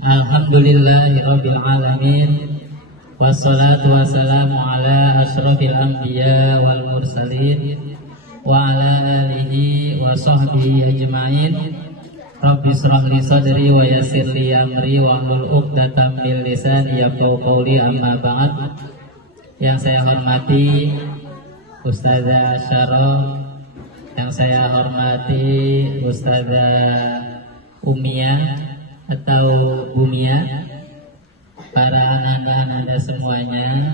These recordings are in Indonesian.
Alhamdulillahirabbil alamin. Wassalatu wassalamu ala asyrafil anbiya wal mursalin wa ala alihi wa sahbihi ajmain. Rabbi shrah li sadri wa yassir li amri wa hlul 'uqdatam min lisani yafqahu qawli, amma ba'd. Yang saya hormati Ustazah Syarah, yang saya hormati Ustazah Umia atau Bumia, para anak-anak semuanya,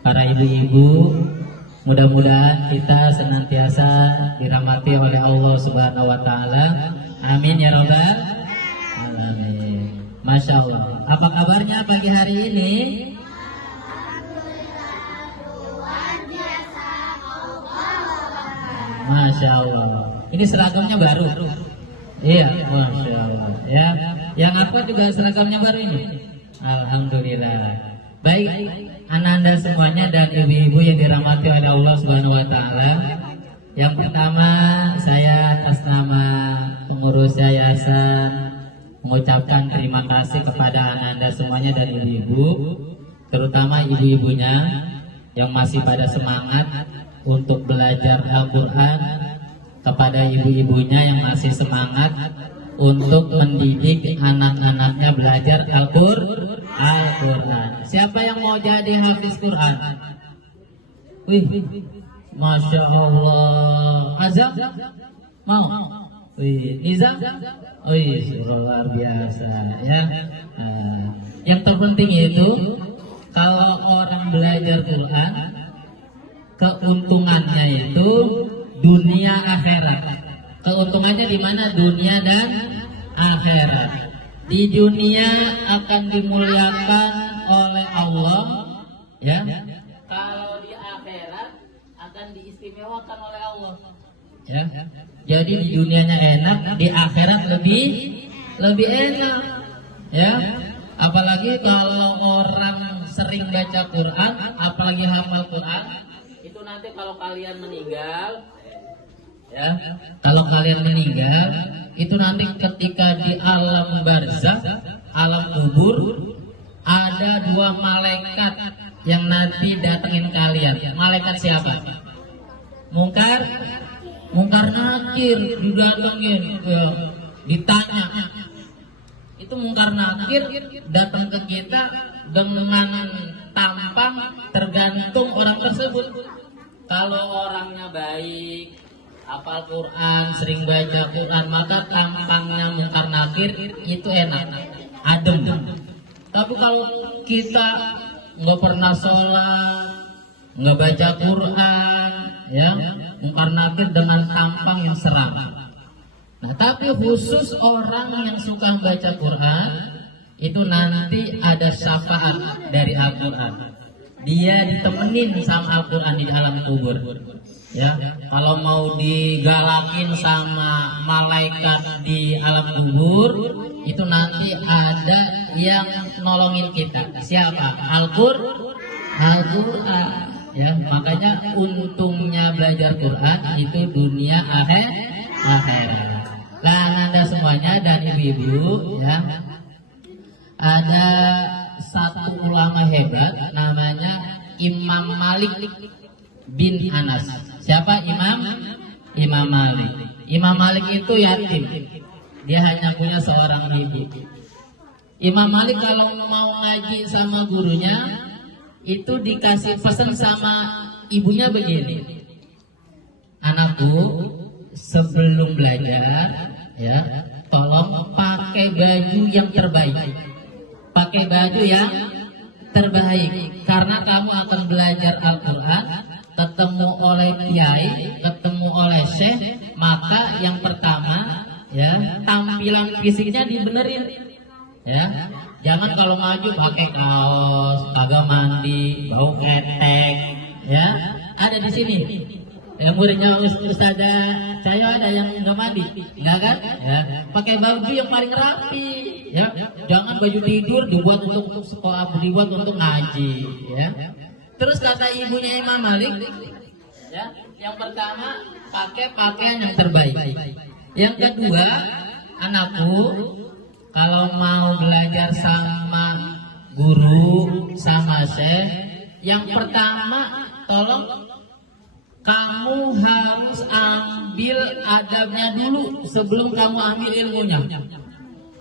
para ibu-ibu, mudah-mudahan kita senantiasa dirahmati oleh Allah Subhanahu wa taala. Amin ya rabbal alamin. Masya Allah. Apa kabarnya pagi hari ini? Masya Allah. Ini seragamnya baru. Iya, Masya Allah. Ya, yang apa juga seragamnya baru ini. Alhamdulillah. Baik, anak-anak semuanya dan ibu-ibu yang dirahmati oleh Allah Subhanahu wa taala. Yang pertama, saya atas nama pengurus yayasan mengucapkan terima kasih kepada anak-anak semuanya dan ibu-ibu, terutama ibu-ibunya yang masih pada semangat untuk belajar Al-Qur'an, kepada ibu-ibunya yang masih semangat untuk mendidik anak-anaknya belajar Al-Qur'an. Siapa yang mau jadi hafiz Quran? Wih, Masya Allah. Azam? Mau? Wih, Nizam? Wih, luar biasa ya. Yang terpenting itu, kalau orang belajar Quran, keuntungannya itu dunia akhirat. Keuntungannya di mana? Dunia dan akhirat. Di dunia akan dimuliakan oleh Allah, ya. Kalau di akhirat akan diistimewakan oleh Allah, ya. Jadi di dunianya enak, di akhirat lebih enak, ya. Apalagi kalau orang sering baca Quran, apalagi hafal Quran, itu nanti kalau kalian meninggal, ya, kalau kalian meninggal itu nanti ketika di alam barzakh, alam kubur, ada dua malaikat yang nanti datengin kalian. Malaikat siapa? Mungkar nakir didatengin, ya, ditanya. Itu mungkar nakir datang ke kita dengan tampang tergantung orang tersebut. Kalau orangnya baik, hafal Quran, sering baca Quran, maka tampangnya mungkar nakir itu enak, adem. Tapi kalau kita nggak pernah sholat, nggak baca Quran, ya, mungkar nakir dengan tampang yang seram. Nah, tapi khusus orang yang suka baca Quran, itu nanti ada syafaat dari Al-Quran. Dia ditemenin sama Al-Quran di alam kubur. Ya, kalau mau digalakin sama malaikat di alam kubur, itu nanti ada yang nolongin kita. Siapa? Al-Quran. Ya, makanya untungnya belajar Quran itu dunia akhirat. Nah, Anda semuanya dan ibu-ibu, ya, ada satu ulama hebat namanya Imam Malik bin Anas. Siapa? Imam Malik. Imam Malik itu yatim. Dia hanya punya seorang ibu. Imam Malik kalau mau ngaji sama gurunya, itu dikasih pesan sama ibunya begini. Anakku, sebelum belajar, ya, tolong pakai baju yang terbaik. Pakai baju yang terbaik, karena kamu akan belajar Al-Quran, ketemu oleh kiai, ketemu oleh syekh, maka yang pertama, ya, tampilan fisiknya dibenerin, ya. Jangan kalau maju pakai kaos, kagak mandi, bau ketek, ya. Ada di sini. Ya, muridnya Ustazah saya ada yang nggak mandi, nggak kan? Ya, pakai baju yang paling rapi, ya. Jangan baju tidur dibuat untuk sekolah, dibuat untuk ngaji, ya. Terus kata ibunya Imam Malik, ya, yang pertama pakai pakaian yang terbaik. Yang kedua, anakku, kalau mau belajar sama guru, sama syekh, yang pertama tolong kamu harus ambil adabnya dulu sebelum kamu ambil ilmunya.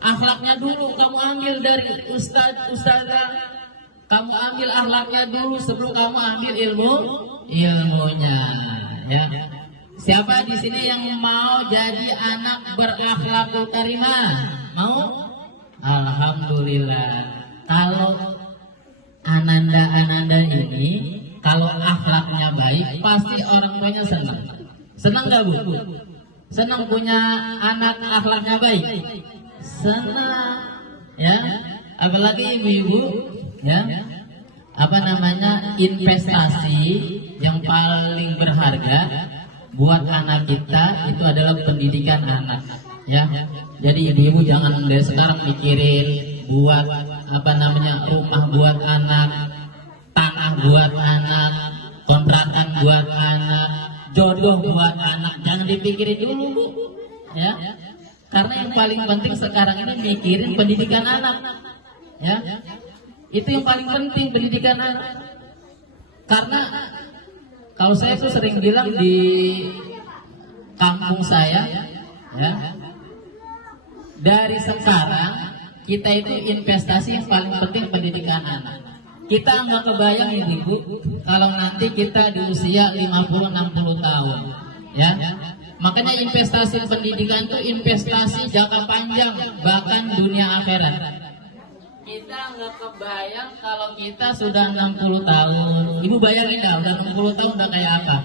Akhlaknya dulu kamu ambil dari ustazah. Kamu ambil akhlaknya dulu sebelum kamu ambil ilmunya. Ya. Siapa di sini yang mau jadi anak berakhlakul karimah? Mau? Alhamdulillah. Kalau ananda ini, kalau akhlaknya baik, pasti orang tuanya senang. Senang nggak Bu? Senang punya anak akhlaknya baik? Senang, ya. Apalagi ibu-ibu, ya. Apa namanya, investasi yang paling berharga buat anak kita itu adalah pendidikan anak, ya. Jadi ibu-ibu jangan dari sekarang mikirin buat apa namanya, rumah buat anak, tanah buat anak, kontrakan buat anak, jodoh buat anak, jangan dipikirin dulu Bu, ya. Karena yang paling penting sekarang ini mikirin pendidikan anak, ya. Itu yang paling penting, pendidikan anak. Karena kalau saya tuh sering bilang di kampung saya, ya, dari sekarang kita itu investasi yang paling penting pendidikan anak. Kita nggak kebayang ya Ibu, kalau nanti kita di usia 50-60 tahun, ya. Makanya investasi pendidikan itu investasi jangka panjang, bahkan dunia akhirat. Kita nggak kebayang kalau kita sudah 60 tahun. Ibu bayangin ya, udah 60 tahun udah kayak apa?